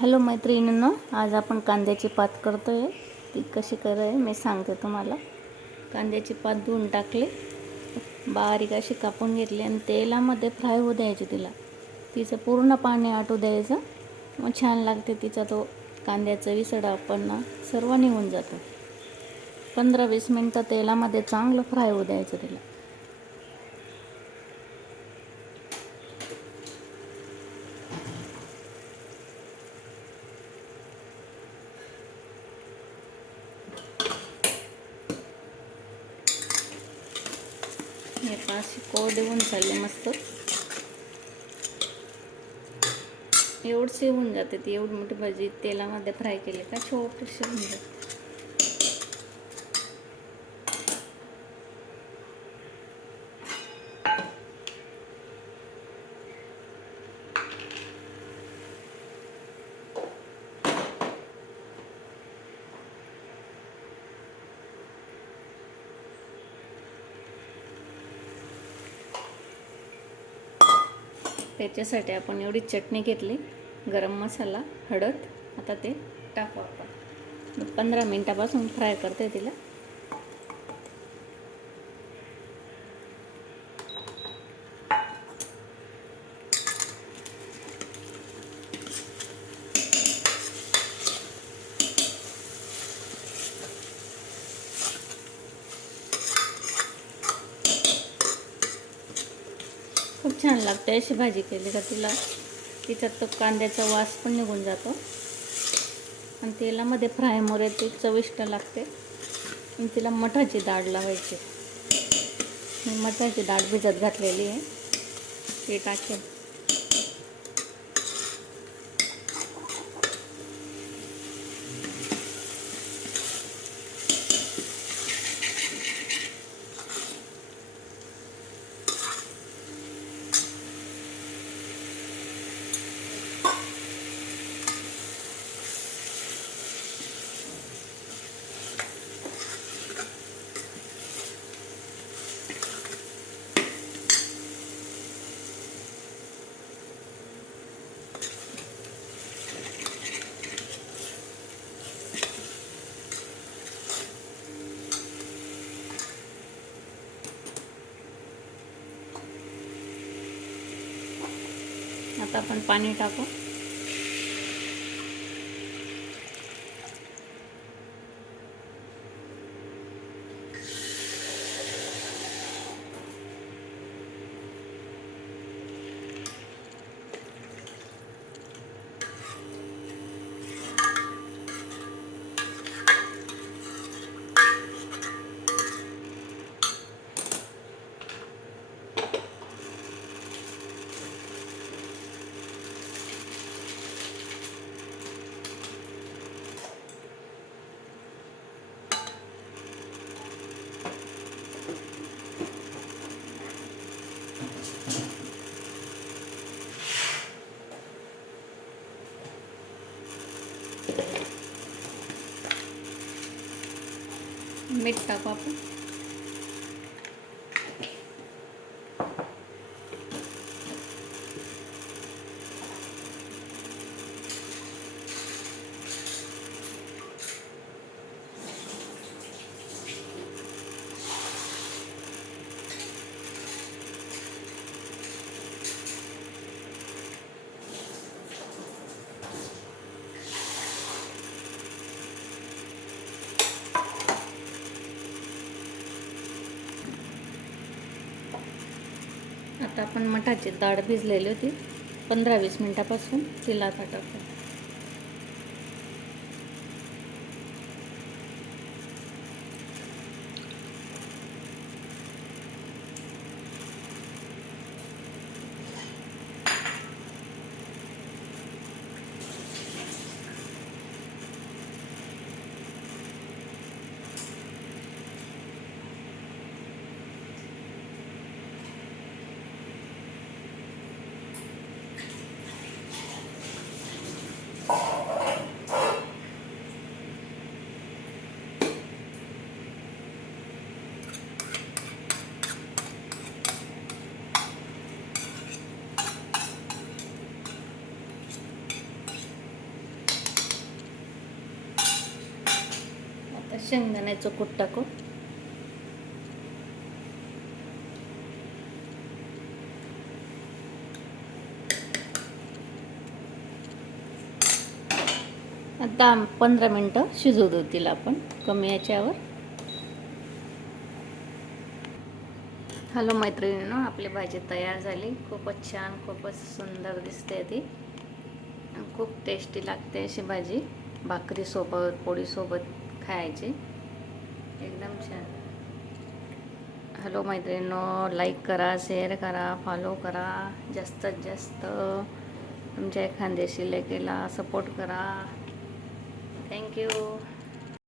Hello मैत्रिणींनो, आज आपण कांद्याची पात करतोय। ती कशी कराय मी सांगते तुम्हाला। कांद्याची पात धुवून टाकली, बारीक अशी कापून घेतली आणि तेलामध्ये फ्राय होऊ द्यायची तिला। तिचं पूर्ण पाणी आटू द्यायचं, मग छान लागते। तिचा तो कांद्याचा विसडापणा सर्व निघून जातो। 15-20 मिनिटं तेलामध्ये चांगलं फ्राय होऊ द्यायचं तिला। हे पाशी कोरडे होऊन चालले मस्त। एवढी होऊन जाते ती, एवढी मोठी भाजी तेलामध्ये फ्राय केली का छोटीशी होऊन जाते। त्याच्यासाठी आपण एवढी चटणी घेतली, गरम मसाला, हळद। आता ते टाकू आपण। 15 मिनिटापासून फ्राय करते तिला। खूप छान लागते अशी भाजी केली का तिला। तिच्यात तो कांद्याचा वास पण निघून जातो आणि तेलामध्ये फ्रायमुळे ते चविष्ट लागते। आणि तिला मठाची डाळ लावायची। मी मठाची डाळ भिजत घातलेली आहे, ते टाकेल। आता आपण पाणी टाकू। मीठ टाकू आपण। आता आपण मठाची डाळ भिजलेली होती 15-20 मिनिटापासून, तिला आता टाकू। शेंगदाण्याचं कूट टाकू. आता 15 मिनटं शिजू देऊ तिला आपण कमी याच्यावर. हॅलो मैत्रिणींनो, आपली भाजी तयार झाली. खूपच छान, खूपच सुंदर दिसते ती. खूप टेस्टी लागते अशी भाजी. भाकरीसोबत, पोळीसोबत खायची एकदम छान. हॅलो मैत्रिणींनो, लाईक करा, शेअर करा, फॉलो करा. जास्तीत जास्त तुमच्या एखाद्याशी लेकीला सपोर्ट करा. थँक्यू.